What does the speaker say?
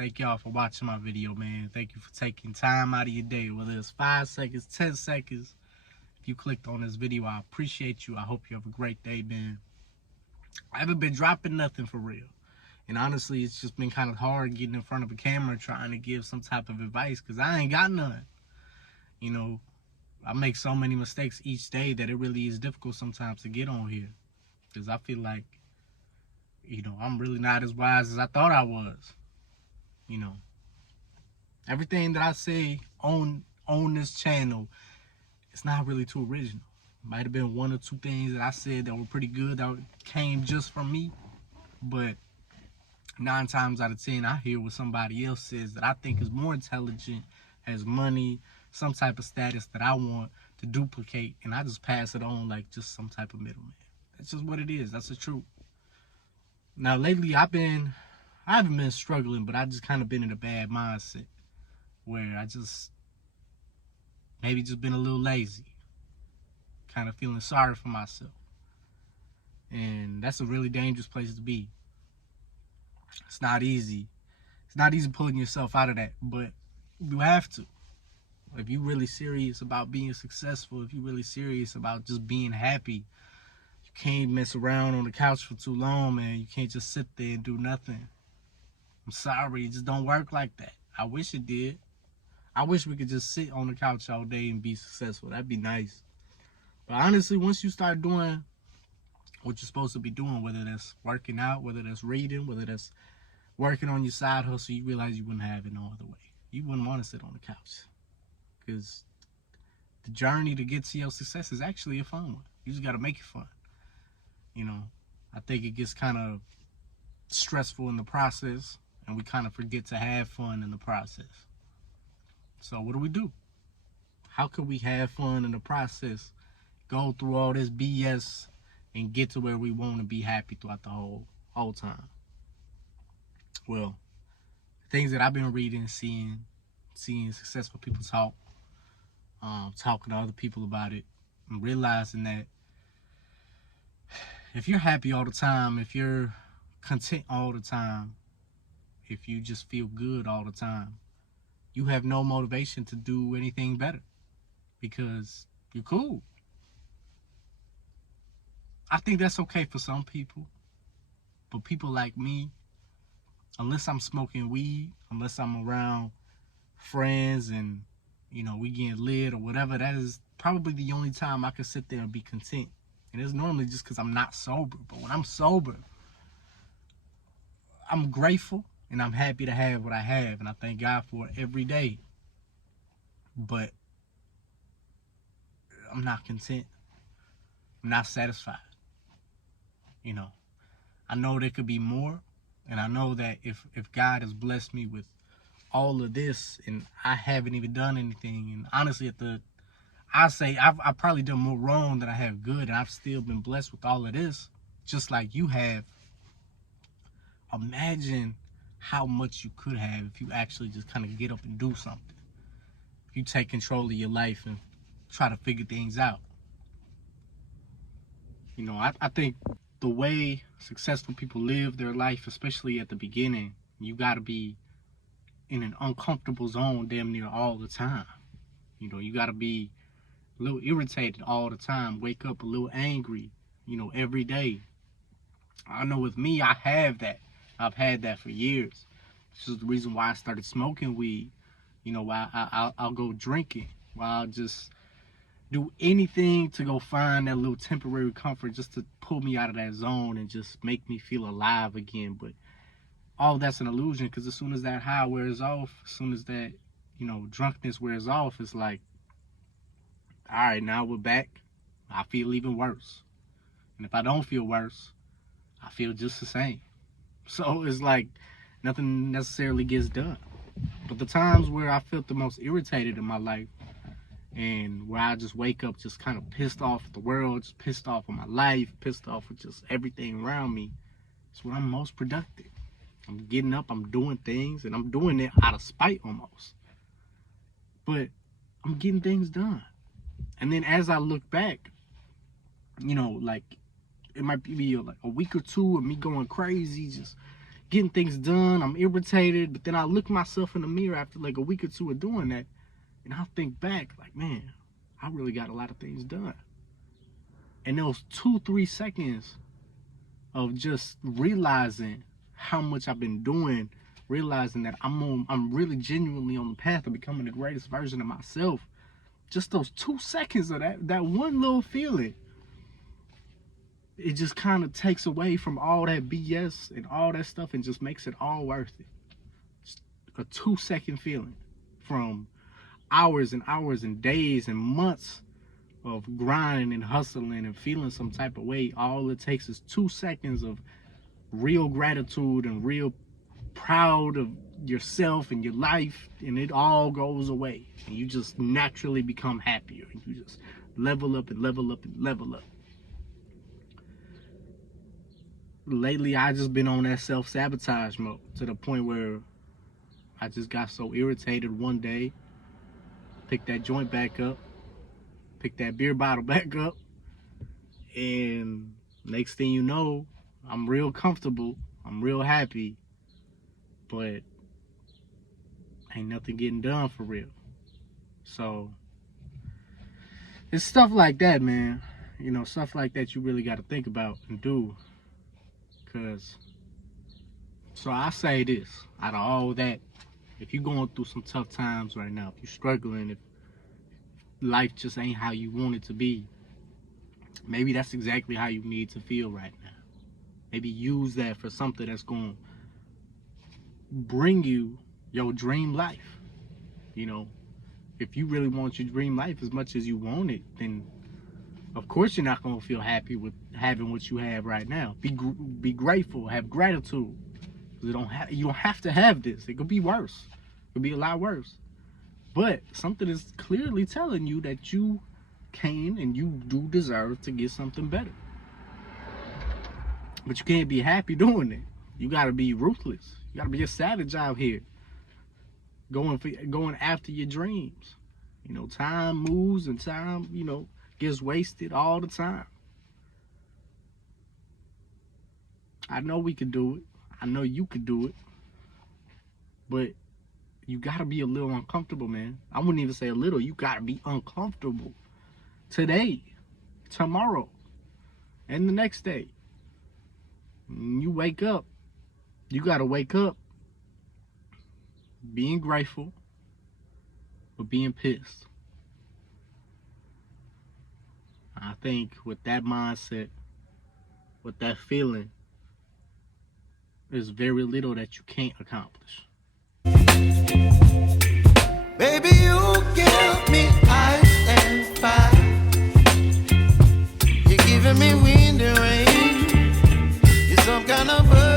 Thank y'all for watching my video, man. Thank you for taking time out of your day, whether it's 5 seconds, 10 seconds. If you clicked on this video, I appreciate you. I hope you have a great day, man. I haven't been dropping nothing for real. And honestly, it's just been kind of hard getting in front of a camera trying to give some type of advice because I ain't got none. You know, I make so many mistakes each day that it really is difficult sometimes to get on here. Because I feel like, you know, I'm really not as wise as I thought I was. You know, everything that I say on this channel, it's not really too original. Might have been 1 or 2 things that I said that were pretty good that came just from me. But 9 times out of 10, I hear what somebody else says that I think is more intelligent, has money, some type of status that I want to duplicate, and I just pass it on like just some type of middleman. That's just what it is. That's the truth. Now, lately, I haven't been struggling, but I just kind of been in a bad mindset where I just maybe just been a little lazy, kind of feeling sorry for myself. And that's a really dangerous place to be. It's not easy. It's not easy pulling yourself out of that, but you have to. If you're really serious about being successful, if you're really serious about just being happy, you can't mess around on the couch for too long, man. You can't just sit there and do nothing. I'm sorry, it just don't work like that. I wish it did. I wish we could just sit on the couch all day and be successful. That'd be nice. But honestly, once you start doing what you're supposed to be doing, whether that's working out, whether that's reading, whether that's working on your side hustle, you realize you wouldn't have it no other way. You wouldn't want to sit on the couch. Because the journey to get to your success is actually a fun one. You just got to make it fun. You know, I think it gets kind of stressful in the process, and we kind of forget to have fun in the process. So what do? How could we have fun in the process, go through all this BS, and get to where we want to be happy throughout the whole time? Well, things that I've been reading, seeing successful people talk, talking to other people about it, and realizing that if you're happy all the time, if you're content all the time, if you just feel good all the time, you have no motivation to do anything better because you're cool. I think that's okay for some people, but people like me, unless I'm smoking weed, unless I'm around friends and, you know, we getting lit or whatever, that is probably the only time I can sit there and be content. And it's normally just because I'm not sober. But when I'm sober, I'm grateful and I'm happy to have what I have. And I thank God for it every day. But I'm not content. I'm not satisfied. You know, I know there could be more. And I know that if God has blessed me with all of this and I haven't even done anything, and honestly I say I've probably done more wrong than I have good, and I've still been blessed with all of this, just like you have. Imagine how much you could have if you actually just kind of get up and do something. If you take control of your life and try to figure things out. You know, I think the way successful people live their life, especially at the beginning, you got to be in an uncomfortable zone damn near all the time. You know, you got to be a little irritated all the time, wake up a little angry, you know, every day. I know with me, I have that. I've had that for years. This is the reason why I started smoking weed. You know, why I'll go drinking, why I'll just do anything to go find that little temporary comfort just to pull me out of that zone and just make me feel alive again. But all that's an illusion, because as soon as that high wears off, as soon as that, you know, drunkenness wears off, it's like, all right, now we're back. I feel even worse. And if I don't feel worse, I feel just the same. So it's like nothing necessarily gets done. But the times where I felt the most irritated in my life and where I just wake up just kind of pissed off at the world, just pissed off with my life, pissed off with just everything around me, it's when I'm most productive. I'm getting up, I'm doing things, and I'm doing it out of spite almost. But I'm getting things done. And then as I look back, you know, like it might be like a week or two of me going crazy, just, getting things done. I'm irritated, but then I look myself in the mirror after like a week or two of doing that, and I think back like, man, I really got a lot of things done. And those 2-3 seconds of just realizing how much I've been doing, realizing that I'm really genuinely on the path of becoming the greatest version of myself. Just those 2 seconds of that one little feeling, it just kind of takes away from all that BS and all that stuff and just makes it all worth it. Just a 2-second feeling from hours and hours and days and months of grinding and hustling and feeling some type of way. All it takes is 2 seconds of real gratitude and real proud of yourself and your life, and it all goes away, and you just naturally become happier, and you just level up and level up and level up. Lately, I just been on that self-sabotage mode to the point where I just got so irritated one day, picked that joint back up, picked that beer bottle back up, and next thing you know, I'm real comfortable, I'm real happy, but ain't nothing getting done for real. So it's stuff like that, man. You know, stuff like that you really got to think about and do. Cause, so I say this, out of all that, if you're going through some tough times right now, if you're struggling, if life just ain't how you want it to be, maybe that's exactly how you need to feel right now. Maybe use that for something that's going to bring you your dream life. You know, if you really want your dream life as much as you want it, then of course you're not going to feel happy with having what you have right now. Be grateful, have gratitude. You don't have to have this. It could be worse. It could be a lot worse. But something is clearly telling you that you can and you do deserve to get something better. But you can't be happy doing it. You got to be ruthless. You got to be a savage out here, going after your dreams. You know, time moves and time, you know, gets wasted all the time. I know we could do it. I know you could do it. But you got to be a little uncomfortable, man. I wouldn't even say a little. You got to be uncomfortable today, tomorrow, and the next day. When you wake up, you got to wake up being grateful or being pissed. I think with that mindset, with that feeling, there's very little that you can't accomplish. Baby, you give me ice and fire. You're giving me wind and rain. You're some kind of bird.